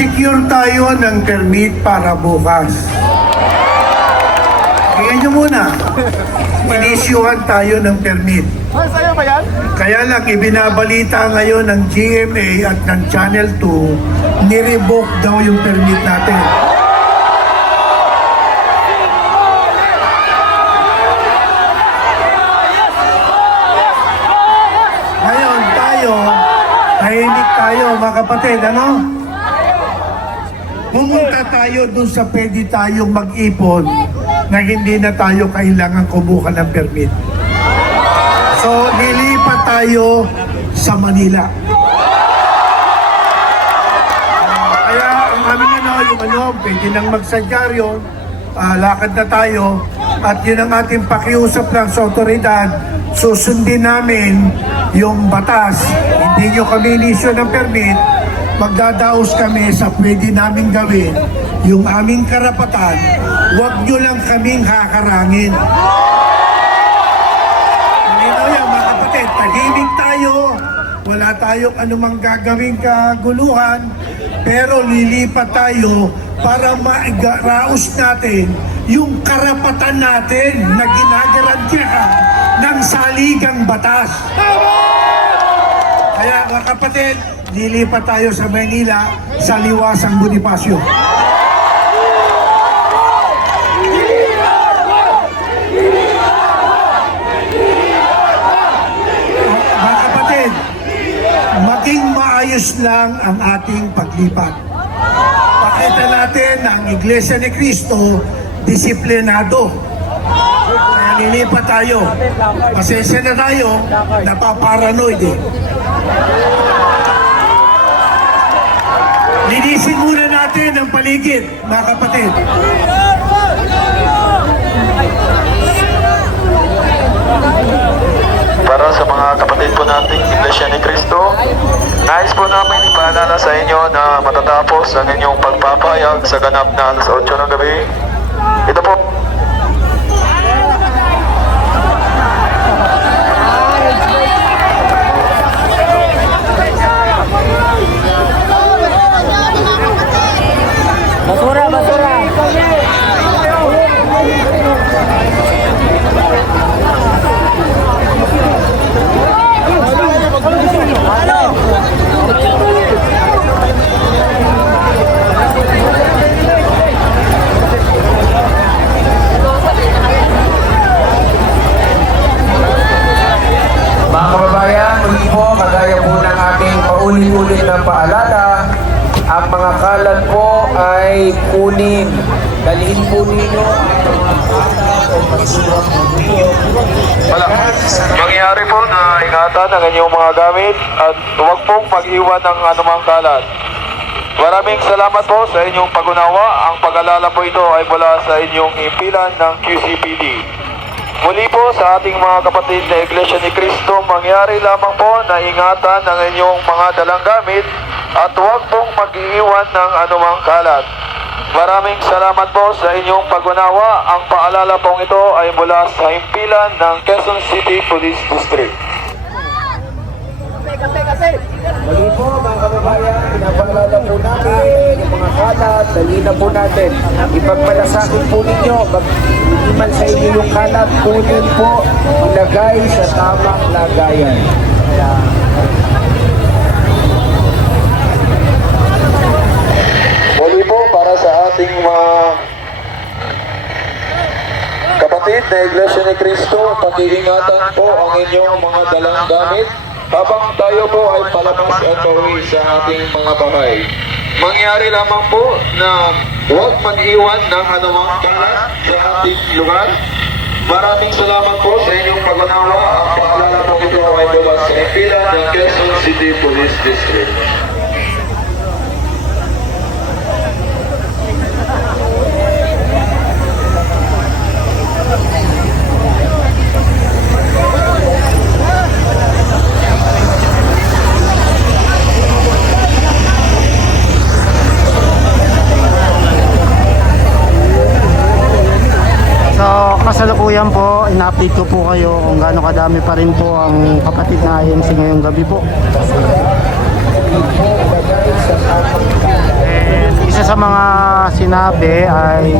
Nag-secure tayo ng permit para bukas. Tingnan nyo muna. Inisyuhan tayo ng permit. Sa'yo ba yan? Kaya lang, ibinabalita ngayon ng GMA at ng Channel 2, nirevoke daw yung permit natin. Ngayon, tahimik tayo mga kapatid, ano? Pumunta tayo dun sa pwede tayong mag-ipon na hindi na tayo kailangan kumuha ng permit. So, lilipat tayo sa Manila. Kaya ang aming pwede nang magsadya yun, lakad na tayo, at yun ang ating pakiusap lang sa otoridad, susundin namin yung batas, hindi nyo kami inisyo ng permit, magdadaos kami sa pwede namin gawin, yung aming karapatan, huwag nyo lang kaming hakarangin. Tahimik tayo, wala tayong anumang gagawing kaguluhan, pero lilipat tayo para mairaos natin yung karapatan natin na ginagarantiyahan ng saligang batas. Kaya mga kapatid, lilipat tayo sa Manila sa Liwasang Bonifacio. Maging maayos lang ang ating paglipat. Pakita natin na ang Iglesia ni Cristo disiplinado. Kaya nilipat tayo. Pasensya na tayo, napaparanoid eh. Linisin muna natin ang paligid, mga kapatid. Para sa mga kapatid po nating Iglesia ni Cristo, nais po namin ipaalala sa inyo na matatapos ang inyong pagpapahayag sa ganap na alas 8 ng gabi. Ito po. Basura, basura. Mga kababayan, muli po, kagaya po ng ating paulit-ulit na paalala, ang mga kalat po ay kunin. Dalhin po ninyo ang mga kalat o basura po ninyo. Mangyayari po na ingatan ang inyong mga gamit at huwag pong pag-iwan ng anumang kalat. Maraming salamat po sa inyong pag-unawa. Ang pag-alala po ito ay mula sa inyong himpilan ng QCPD. Muli po sa ating mga kapatid na Iglesia ni Cristo, mangyari lamang po na ingatan ang inyong mga dalang gamit at huwag pong mag-iiwan ng anumang kalat. Maraming salamat po sa inyong pag-unawa. Ang paalala pong ito ay mula sa himpilan ng Quezon City Police District. Muli po, mga kababayan, pinapaalala po natin yung mga kalat, dalhin na po natin. Ipagmalasakit po ninyo, hindi man sa inyo yung kalat, kunin po, ilagay sa tamang lagayan. Muli po para sa ating mga kapatid na Iglesia ni Cristo, pag-iingatan po ang inyong mga dalang gamit habang tayo po ay palabas at pauwi sa ating mga bahay. Mangyari lamang po na huwag mag-iwan ng anumang kalat sa ating lugar. Maraming salamat po sa inyong pag-unawa. Ang paalala po ito ay mula sa himpilan ng Quezon City Police District. Kasalukuyan po, ina-update ko po kayo kung gaano kadami pa rin po ang kapatid na IMC ngayong gabi po. sa mga sinabi ay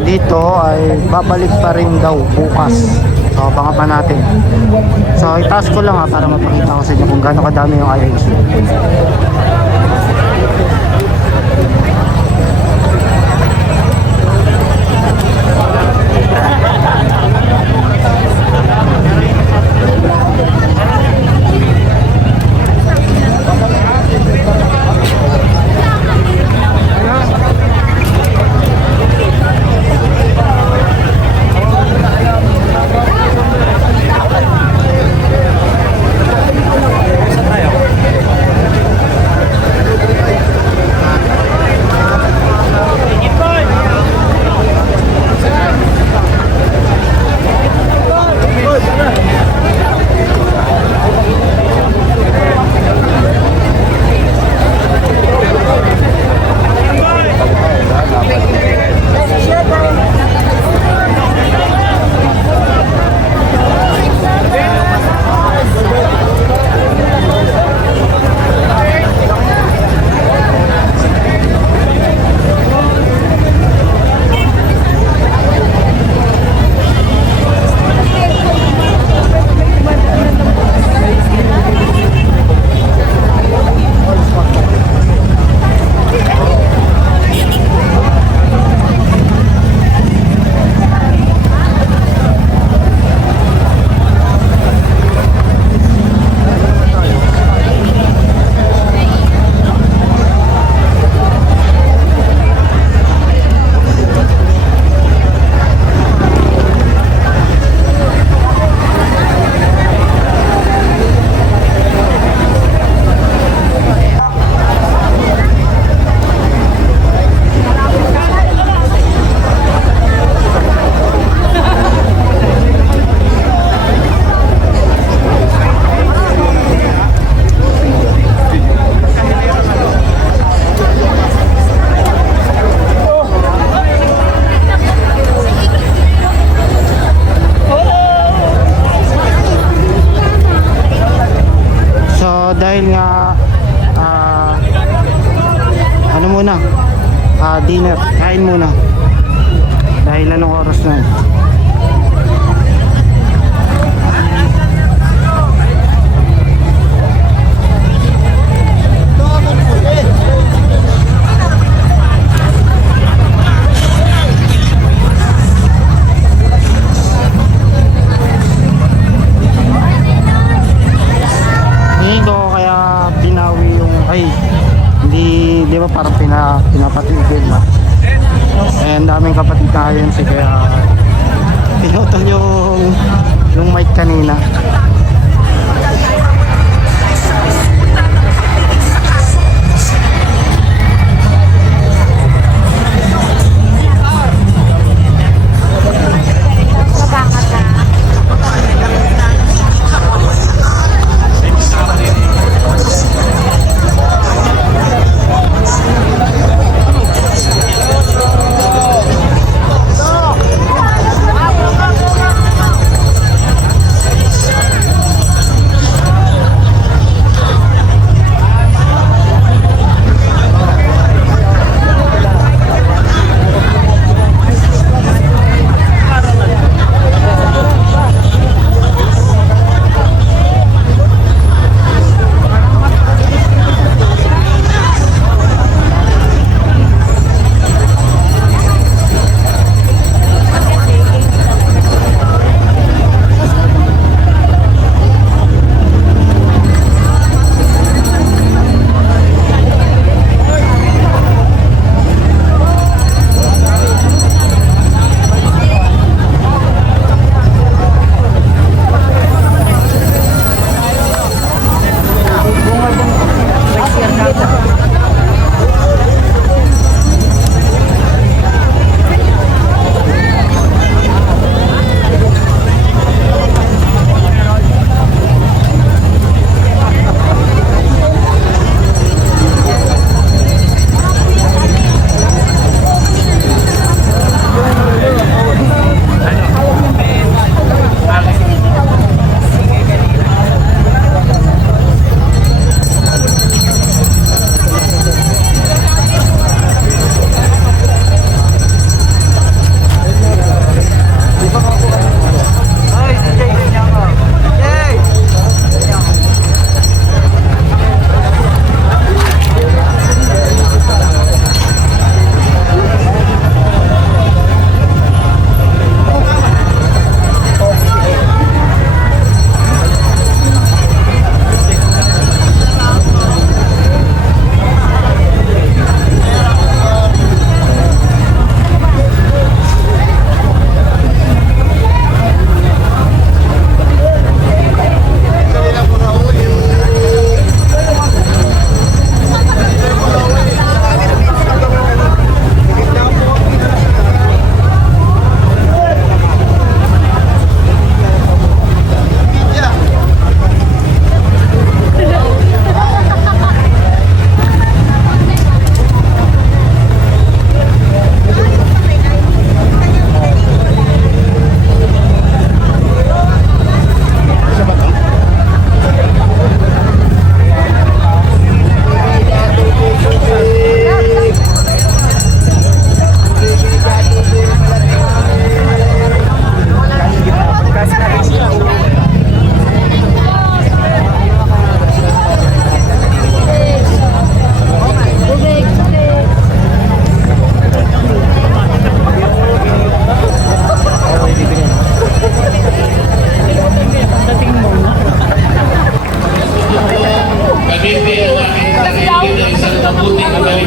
dito ay babalik pa rin daw bukas. So abangan pa natin. So itaas ko lang para mapakita ko sa inyo kung gaano kadami yung IHU. Dahil nga ano muna dinner, kain muna dahil anong oras na di ba parang pinapatigil na. And daming kapatid na yun kaya pinutol yung mic kanina.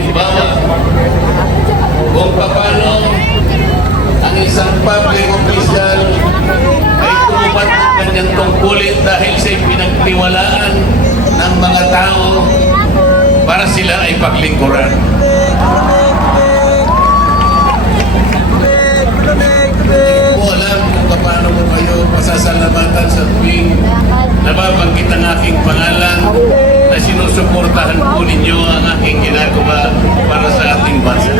halimbawa kung paano ang isang public official ay tumupad ng kanyang tungkulin dahil sa pinagtiwalaan ng mga tao para sila ay paglingkuran. Hindi ko alam kung paano ko kayo pasasalamatan sa tuwing nababanggit ang aking pangalan na sinusuportahan po ninyo ang aking ginagawa para sa ating bansa.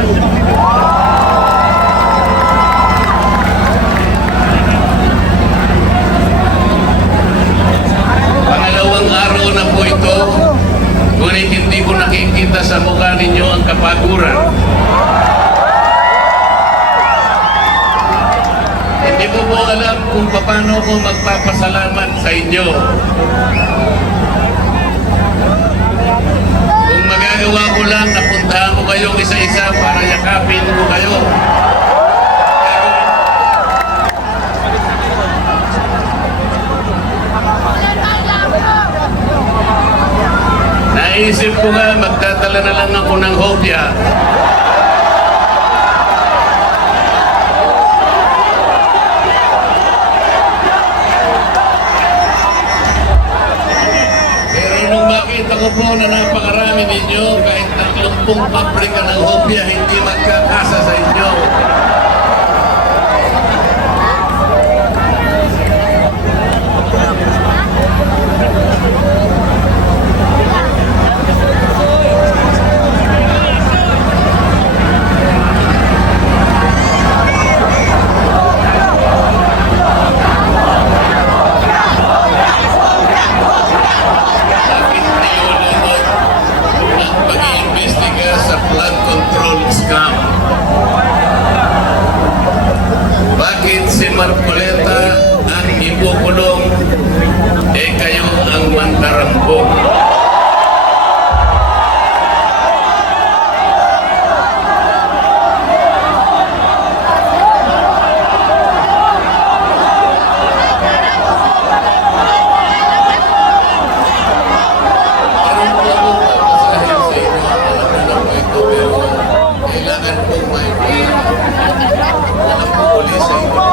Pangalawang araw na po ito, ngunit hindi ko nakikita sa mukha ninyo ang kapaguran. Hindi ko po alam kung paano ko magpapasalamat sa inyo. Kung magagawa ko lang, napuntahan ko kayong isa-isa para yakapin ko kayo. Naisip ko nga, magdadala na lang ako ng hopya. Pero nung makita ko po na napakarami ninyo, kahit 30 pabrika ng hopya, hindi magkakasa sa inyo. Bakit nilulunod ang pag-iimbestiga sa flood control scam? Bakit si Marcoleta ang ipukulong kayo ang mandarambong? Parang po ako papasahin sa inyo. Alam ko ito, pero kailangan po may puli sa inyo.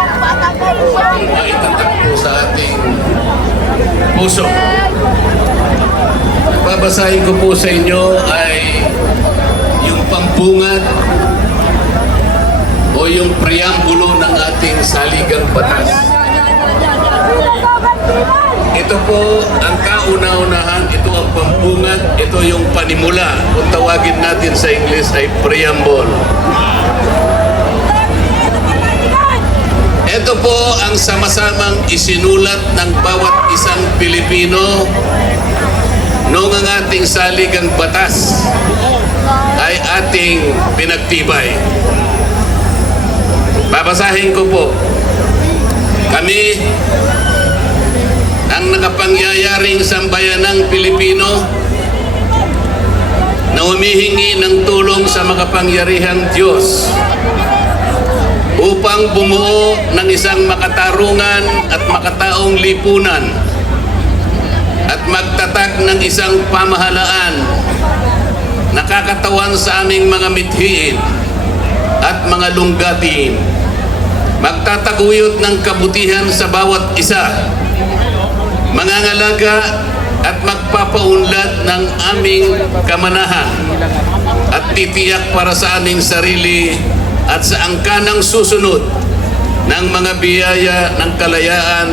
Maitatak po sa ating puso. Babasahin ko po sa inyo ay yung pampungat o yung preambulo ng ating saligang batas. Ito po ang kauna-unahan, ito ang pampungat, ito yung panimula. Kung tawagin natin sa English ay preamble. Ito po ang sama-samang isinulat ng bawat isang Pilipino noong ang ating saligang batas ay ating pinagtibay. Babasahin ko po. Kami, ang nakapangyayaring sambayanang Pilipino na humihingi ng tulong sa makapangyarihang Diyos upang bumuo ng isang makatarungan at makataong lipunan at magtatag ng isang pamahalaan nakakatawan sa aming mga mithiin at mga lunggatiin, magtataguyod ng kabutihan sa bawat isa, mangangalaga at magpapaunlad ng aming kamanahan at titiyak para sa aming sarili at sa angkanang susunod ng mga biyaya ng kalayaan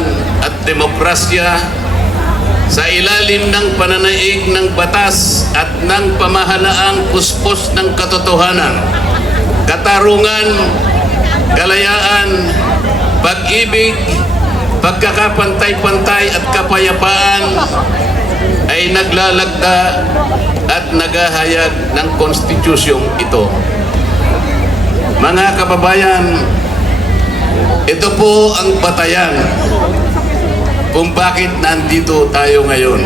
at demokrasya sa ilalim ng pananaig ng batas at ng pamahalaang puspos ng katotohanan, katarungan, kalayaan, pag-ibig, pagkakapantay-pantay at kapayapaan ay naglalagda at naghahayag ng konstitusyong ito. Mga kababayan, ito po ang batayan kung bakit nandito tayo ngayon.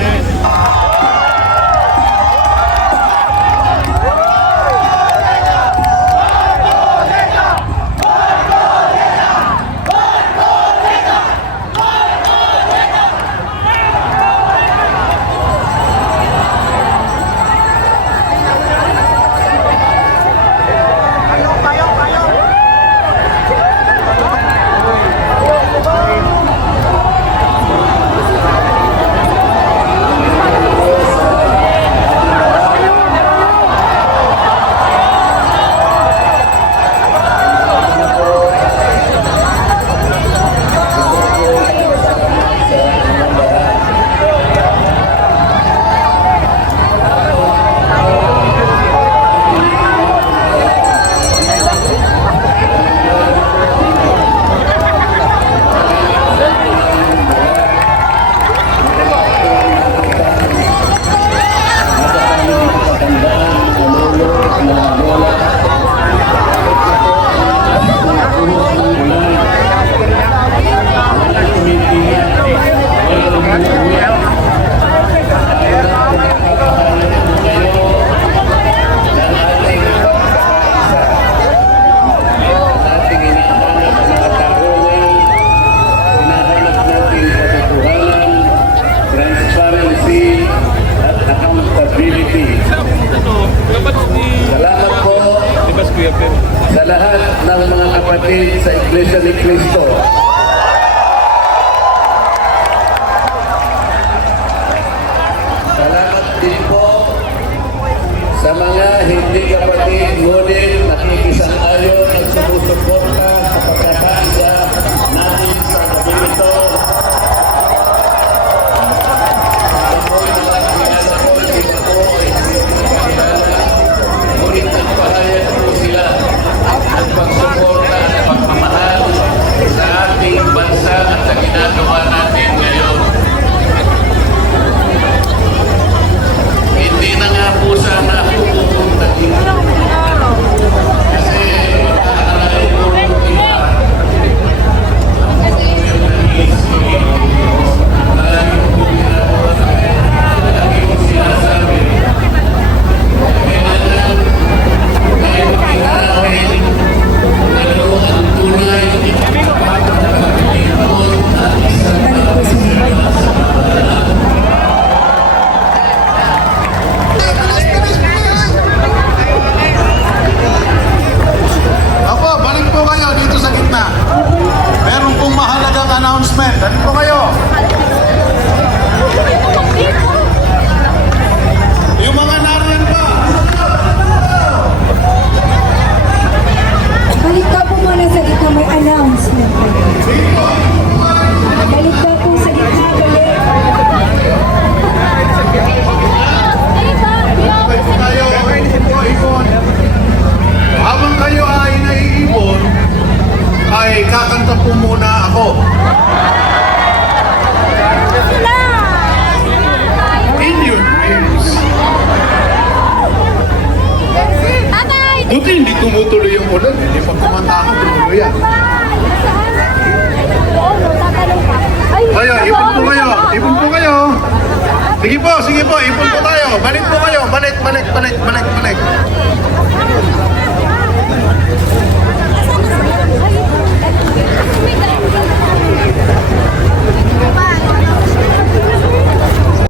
kapatid sa Iglesia ni Cristo. Salamat din po sa mga hindi kapatid, ngunit nakikisang-ayon at sumusuporta sa pagkakaisa namin sa gabi ito. Ako'y nakakilala ko, hindi ako nakakilala, ngunit nagpahayag po sila at pagsuporta at pagmamahal sa ating bansa at sa ginagawa natin ngayon. Hindi na nga po sana ako pupunta dito. Kasi makakalain ko yung iba. Ako yung nag-iisip. Lagi ko ginagawa. Lagi ko sinasabi. Kailangan ngayon ginawin ano ang tunay na pagkakalimutan at isang pagkakalimutan sa mga Opo, balik po kayo dito sa gitna. Meron pong mahalagang announcement. Balik po kayo. Yung mga nariyan pa. Balik ka po muna sa gitna, may announcement. Balik ka po sa gitna, balik. Balik po tayo. Ipon. Habang kayo ay naiipon, ay kakanta po muna ako. In your ears. Buti hindi tumutuloy yung ulan. Hindi pag kumanta ako, tumutuloy yan. Kaya, ipon po kayo. Ipon po kayo. Sige po, ipon po tayo. Balik po kayo. Balik.